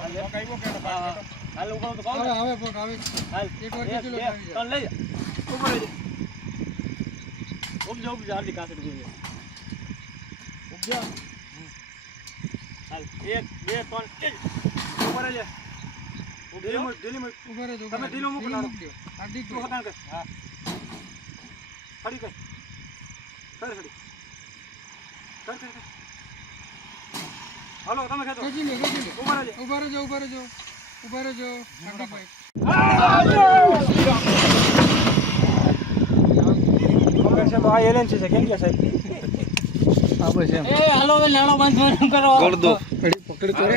હાલ ઉપર તો આવે આવી જાય. લઈ. ઉપર જા. ઉપજો ઉપજો હાલી જોઈએ ઉપજો હાલ એક બે ત્રણ એક. ઉપર લઈ જા. ઢીલી મૂક, ઢીલી મૂક. ઊભા રહેજો, તમે ઊભા મૂકો ઢીલું નાનો. મૂકી દો. આ ડીક હટાણ કર હા ફરી કર ફરી કર હાલો તમે ખેતો ખેંચી લો, ખેંચી લો. ઉપર લઈ જા. ઊભા રહેજો, ઊભા રહેજો. ઊભા રહેજો. આ એલએનસી છે કેમ કે સાહેબ આ બસ એમ. એ હાલો લેણો બંધ કરો પકડી પકડી કરે